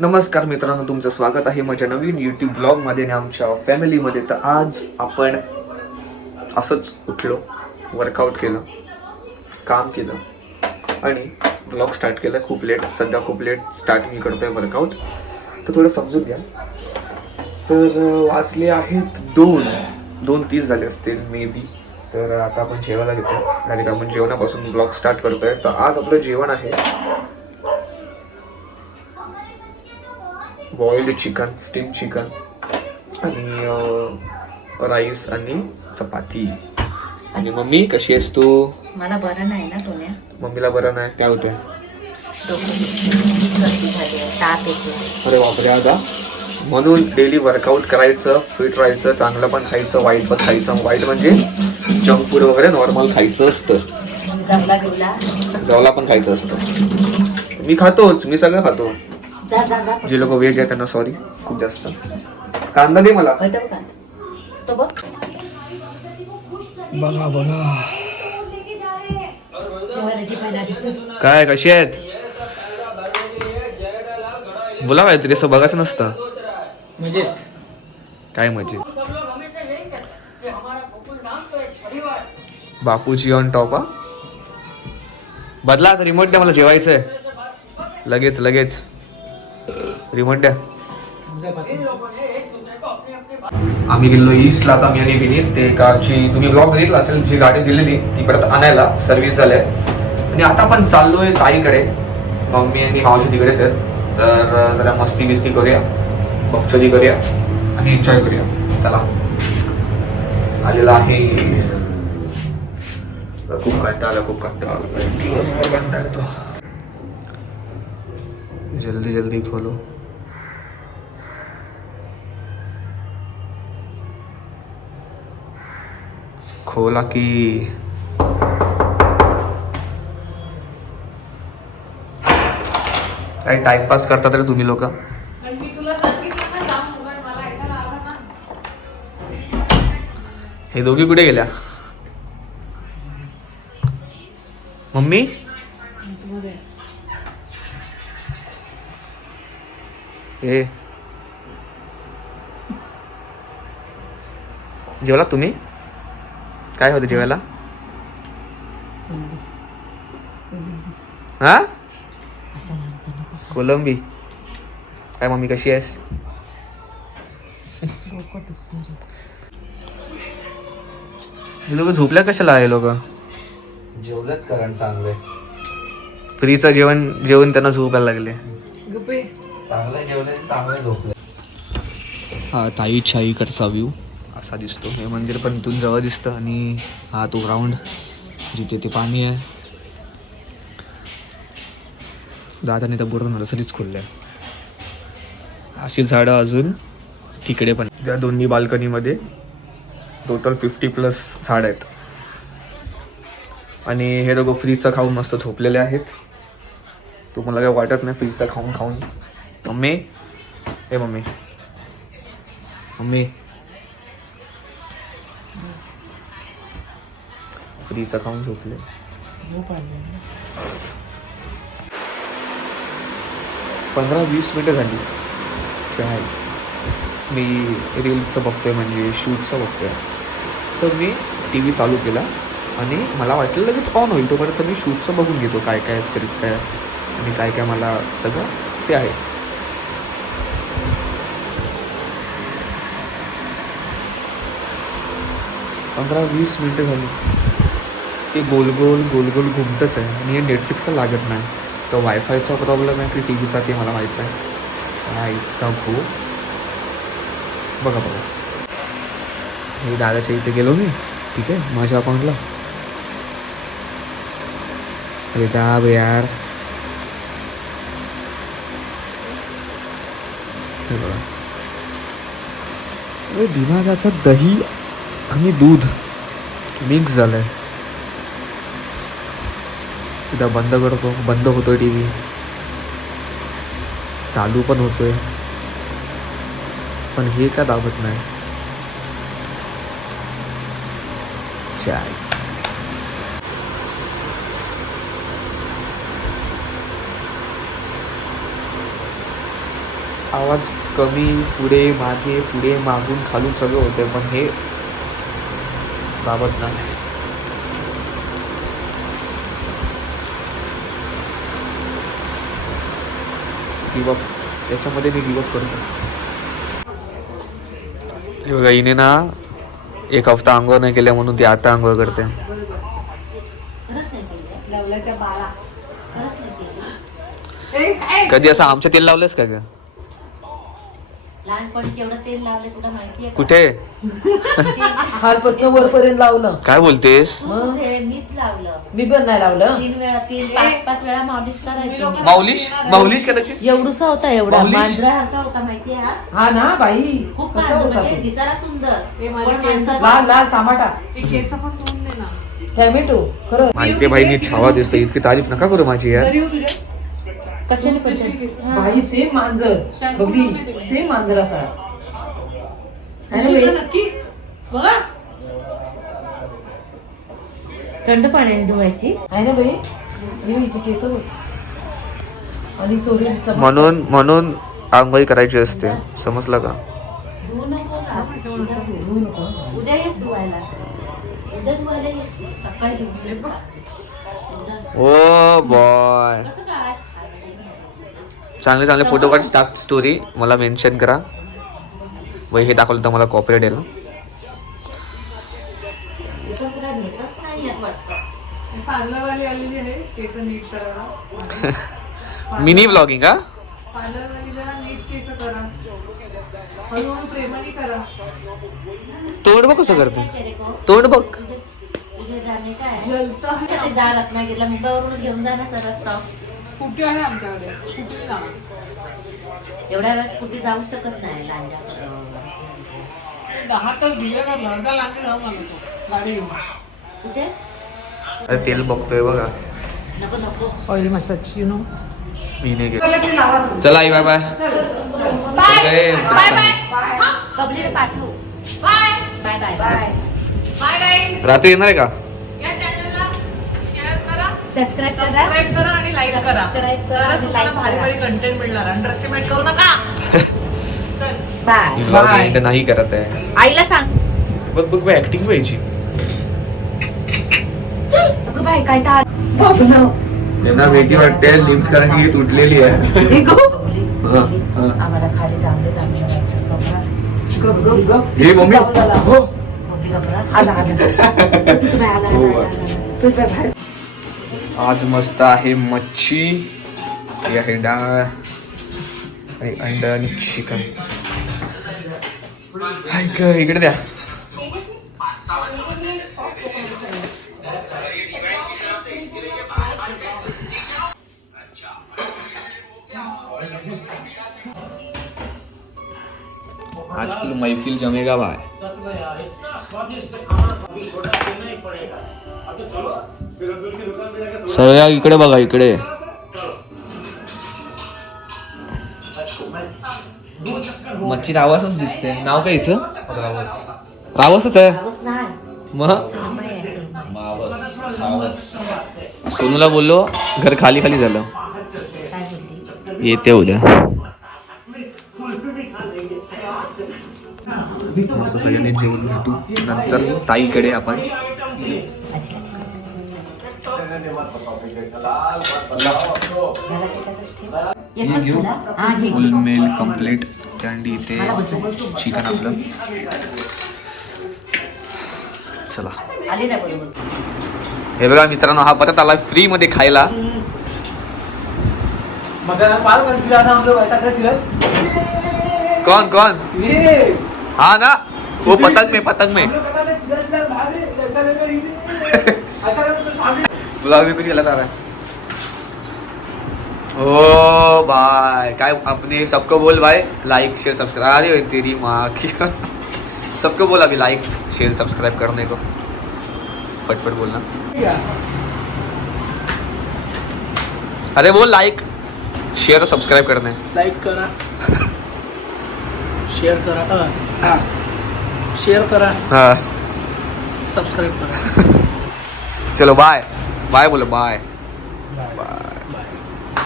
नमस्कार मित्रांनो, तुमचं स्वागत आहे माझ्या नवीन यूट्यूब व्लॉगमध्ये आणि आमच्या फॅमिलीमध्ये. तर आज आपण असंच उठलो, वर्कआउट केलं, काम केलं आणि व्लॉग स्टार्ट केलं. सध्या खूप लेट स्टार्ट मी करतोय वर्कआउट, तर थोडं समजून घ्या. तर वाजले आहेत 2:30 झाले असतील मे बी. तर आता आपण जेवायला घेतो. डायरेक्ट आपण जेवणापासून व्लॉग स्टार्ट करतोय. तर आज आपलं जेवण आहे बॉइल्ड चिकन, स्टीम चिकन आणि राईस आणि चपाती. आणि मम्मी कशी आहेस तू? मला बरं नाही ना सोन्या. मम्मीला बरं नाही, काय होतंय? ताप येतो. अरे बापरे. आता म्हणून डेली वर्कआउट करायचं, फिट राहायचं, चांगलं पण खायचं, वाईट पण खायचं. वाईट म्हणजे जंक फूड वगैरे नॉर्मल खायचं असतं, जवला पण खायचं असतं. मी खातोच, मी सगळं खातो. जे लोक व्हेज आहेत त्यांना सॉरी, खूप जास्त. कांदा दे मला. तो बघ. बघा बघा काय, कशी आहेत? बोला काहीतरी, असं बघायचं नसतं. काय मजेत? Bapuji on top. बदला आता, रिमोट द्या, मला जेवायचंय. लगेच रिमोट द्या. आम्ही गेलो ईस्टला आता, मी आणि विनीत. ते कारची तुम्ही ब्लॉग बघितला असेल, जी गाडी दिलेली ती परत आणायला सर्व्हिस झाल्या. आणि आता आपण चाललोय ताईकडे. मम्मी आणि मावशी तिकडेच आहेत. तर जरा मस्ती बिस्ती करूया, बकचोदी करूया आणि एन्जॉय करूया. चला, आलेला आहे. खूप कंटाळा येतो. जल्दी खोलो. खोला की. काय टाइमपास करता तरी तुम्ही लोक. हे दोघी कुठे गेल्या? मम्मी हे जेवला तुम्ही? काय होतं जेवायला? हा, कोलंबी. काय मम्मी कशी आहेस? हे लोक झोपल्या कशाला? आहे लोक जेवल्यात, कारण चांगलंय. फ्रीचं जेवण त्यांना झोपायला लागले. चांगलं जेवलं, चांगलं झोपलं. हा ताई छाईकडचा व्ह्यू असा दिसतो. हे मंदिर पण इथून जवळ दिसतं. आणि हा तो ग्राउंड जिथे ते पाणी आहे. दादाने तर पूर्ण नर्सरीच खोलल्या. अशी झाडं अजून तिकडे पण. त्या दोन्ही बाल्कनीमध्ये टोटल 50+ झाड आहेत. आणि हे दोघं फ्रीजचं खाऊन मस्त झोपलेले आहेत. तुम्हाला काय वाटत नाही फ्रीजचं खाऊन? मम्मी, हे मम्मी फ्रीजचं खाऊन झोपले. 15-20 मिनिटं झाली. मी रील्सचं बघतोय, म्हणजे शूटचं बघतोय. तर मी टी व्ही चालू केला आणि मला वाटलं लगेच ऑन होईल. तोपर्यंत मी शूटचं बघून घेतो, काय स्क्रिप्ट आहे आणि काय मला सगळं ते आहे. पंधरा 20 मिनिटं झाली. ते गोल गोल घुमतच आहे. आणि हे नेटफ्लिक्सला लागत नाही. तो वायफायचा प्रॉब्लेम आहे की टी व्हीचा ते मला माहीत नाही. आईचा भाऊ. बघा हे दादाच्या इथे गेलो मी. ठीक आहे, माझ्या अकाउंटला. अरे दाब यार. हे बघा, दिमागाचं दही आणि दूध मिक्स झालंय. तिथं बंद होतोय टी व्ही, चालू पण होतोय, पण हे का दाबत नाही? चाय. आवाज कमी, पुढे मागून खालून सगळं होतं, पण हे बाबत नाही. गिवअप त्याच्यामध्ये मी गिवअप करतो. हे बघा, हिने ना एक हफ्ता आंघोळ नाही केल्या म्हणून ती आता आंघोळ करते. खरंच नाही केलं लवल्याच्या बाळा, खरंच नाही केलं. कधी असं आमचं तेल लावलंस का ग? लहानपणी केवढं तेल लावले तुला माहितीये का? कुठे? हातपासून वरपर्यंत लावलं. काय बोलतेस? कुठे? मीच लावलं. मी पण नाही लावलं. 5 वेळा मालिश करायची मी. माऊलिश करायची? एवढूसा होता, एवढा माऊलिश? मांजरासारखा होता माहितीये हा? हा ना बाई, खूप कसा होता म्हणजे तो? दिसायला सुंदर. पण लाल माणसाचा- लाल टमाटा, टॅमॅटो. खरं माहिती भाई, नीट छावा दिसतो. इतकी तारीफ नका करू माझी यार. कशाने पैसे? बाई सेम मांजर, बघली सेम मांजर असा है ना बाई? थंड पाण्याने धुवायची. आहे ना बाई? हे हिचे केस बघ. आणि सोरी म्हणून आंघोळी करायची असते, समजलं का? धुवू नकोस आज. धुवू नको. उद्या येत धुवायला. उद्या धुवायला ये. सकाळी धुवून उद्या. ओ बॉय, कसं काय? चांगले चांगले फोटो काढ, टाक स्टोरी, मला मेन्शन करा. वही हे दाखवलं तर मला कॉपीराइट येईल. इकडचं काय नेतच नाही येत वाटतं. पार्लरवाली आलेली आहे केस नीट करायला. मिनी ब्लॉगिंग का? पार्लरवाली जरा नीट केस करा, हळूहळू प्रेमाने करा. तोंड बघ कसं करते, तेरे को तोंड बघ. तुझे जाणे काय जलतं आहे. ते जा रत्नागिरीला मुंबईवरूनच घेऊन जा ना सरळ स्टॉप. स्कूटी आहे आमच्याकडे, स्कूटी ना. एवढ्या वेळेस कुठे जाऊ शकत नाही लांजा. 10 तास दिवे करला, अर्धा लांबी जाऊ मला तो गाडी घेऊन. कुठे? अरे तेल बघतोय बघा. नको नको. Oil massage you know. मी नाही घेत. चला आई, बाय बाय. कबलीर पाठव. Bye bye bye bye. रात्री येणार आहे का? या चॅनलला शेअर करा, सबस्क्राईब करा. सबस्क्राईब करा आणि लाईक करा. सबस्क्राईब करा तरच आणि तुम्हाला like भारी करा. भारी कंटेंट मिळणार. अंडरएस्टिमेट करू नका. चल. बाय. मी ब्लॉग एंड नाही करत आहे. आईला सांग. बघ बघ बाय, ऍक्टिंग व्हायची. अगं बाई काय तर त्यांना भीती वाटते लिफ्ट कारण की तुटलेली आहे. आम्हाला खाली जाऊन दे. गप गप गप. हे मम्मी. हो. आला आला. चल बाय बाहेर. आज मस्त आहे मच्छी, हे आहे डाळ आणि अंड आणि चिकन. इकडे द्या. आज फुल मैफिल जमेगा भाई. सगळ्या इकडे बघा, इकडे. मच्छी रावसच दिसते. नाव काय हिचं? रावसच आहे मग. सोनूला बोललो, घर खाली खाली झालं. येते उद्या. असं सगळ्यांनी जेवण भेटू. नंतर ताईकडे आपण फुल मेल कम्प्लीट. कॅन्डी इथे, चिकन आपलं. चला आली ना बरोबर. हे बघा मित्रांनो, हा परत आला फ्री मध्ये खायला. कौन कौन? हाँ ना, वो पतंग में ब्लॉग में कुछ गलत आ रहा है. ओ भाई, काय अपने सबको बोल भाई, लाइक शेयर सब्सक्राइब. अरे तेरी माँ की. सबको बोल अभी लाइक शेयर सब्सक्राइब करने को. फटफट बोलना. अरे बोल लाइक शेयर और सब्सक्राइब करने. लाईक करा, शेअर करा, शेअर करा, हाँ सबस्क्राईब करा. चलो बाय बाय बोलो. Bye bye.